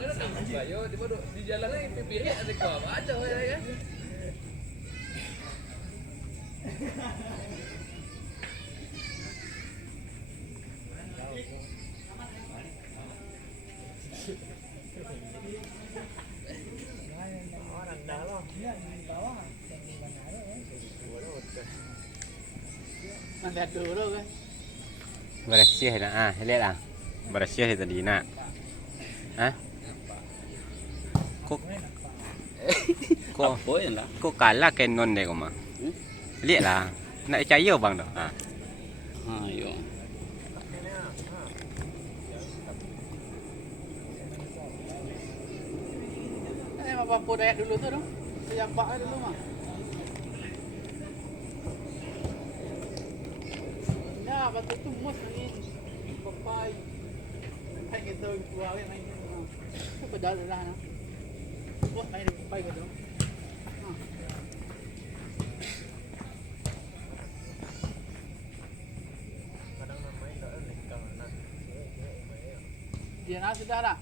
Ayo, di jalan aja pilih ada kau aja ya. Lihat dulu kan. Bersih nah, lihat ah. Bersih tadi nak. Hah? Kok kalah Canon deh kau mah. Lihat lah. Nak percaya bang dah. Ha. Ayo. Apa podek dulu tuh dong. Yang bak dulu mah. Ya, batu tu mus ni. Papai. Hai kita buat yang lain. Tu pedal lah nah. Buat main papai gitu. Dia nak sudah tak?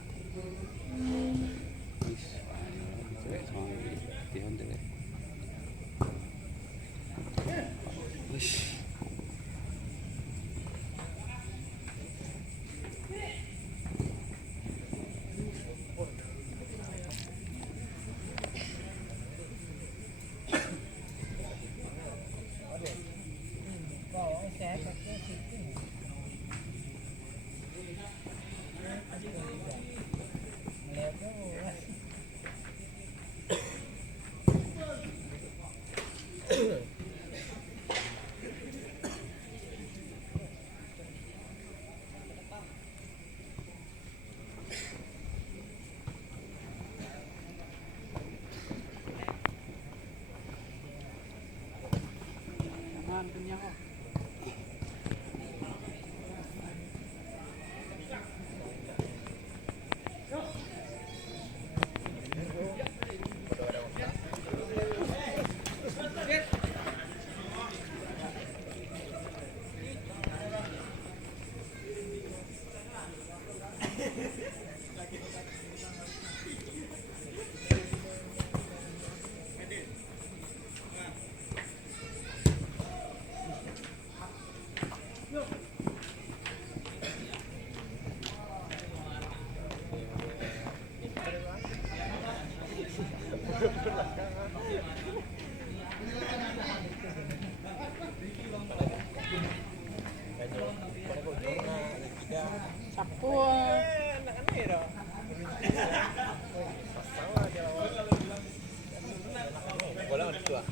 Kenyang kok. Sapu. Bola ada dua.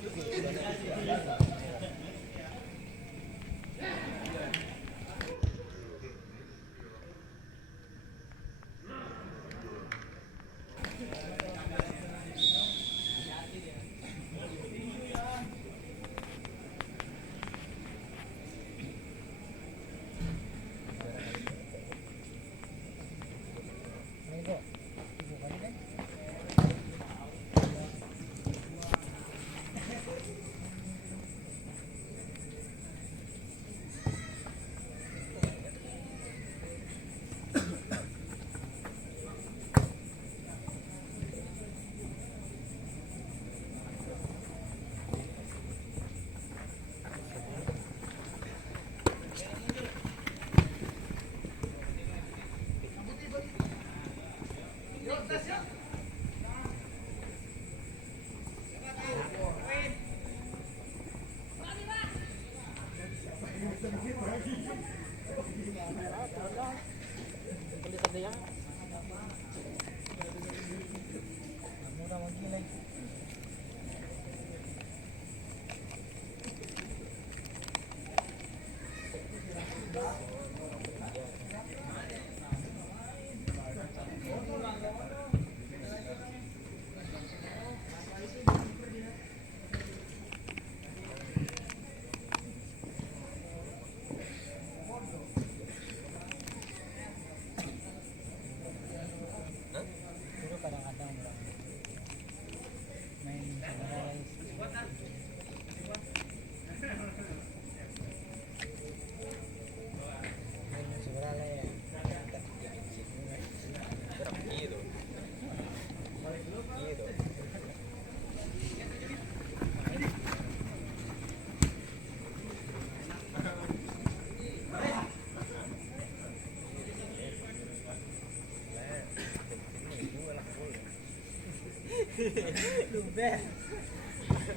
Luber.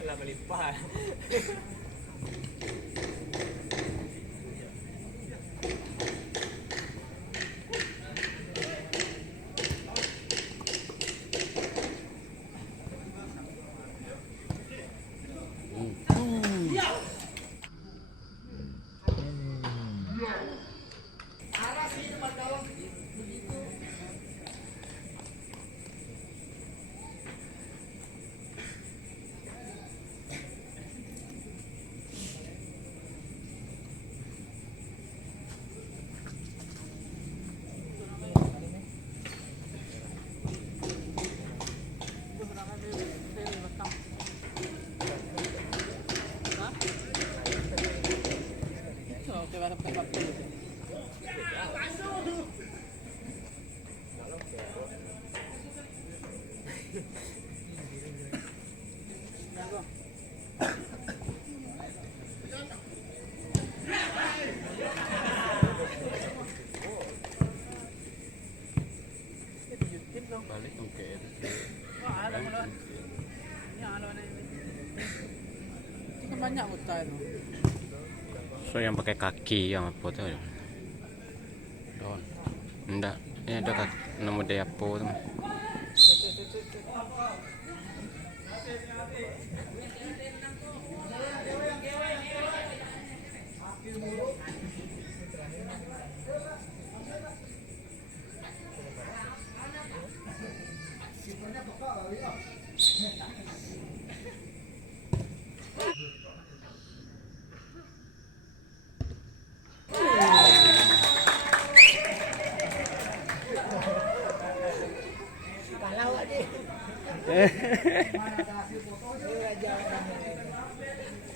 Lah melimpah. Balik oke. Banyak hutan. So yang pakai kaki yang apa tuh? Don. Enggak, ini ada nama dia apa tuh?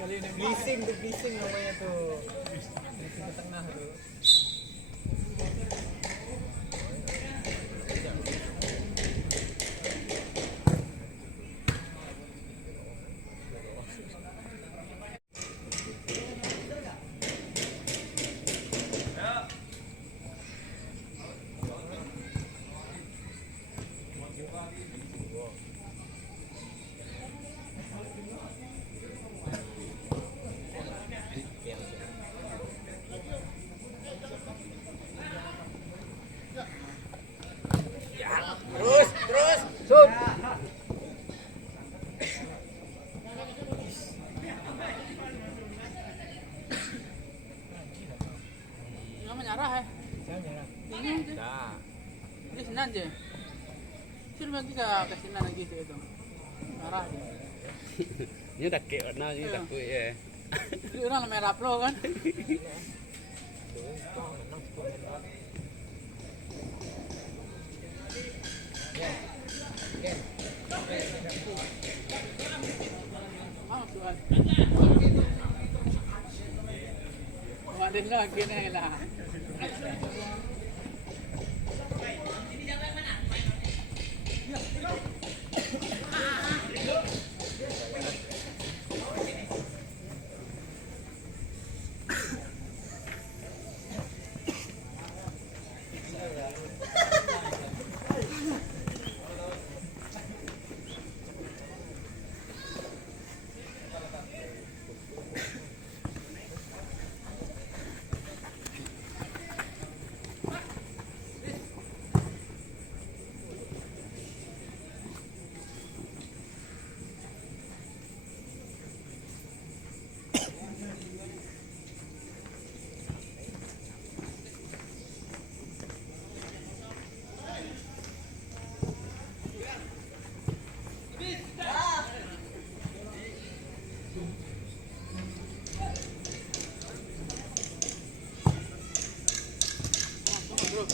Kali ini bising namanya tuh. Bising ke tengah tuh. Nggak menyerah ya? Saya nyerah. Ini aja. Dah. Ini senang aja. Cuma kita ke sini lagi sih itu. Marah aja. Ini dah ke warna ini dah kuih ya. Jadi orang merah lo kan. Mau tuan. Waduh lagi nih lah. Bro.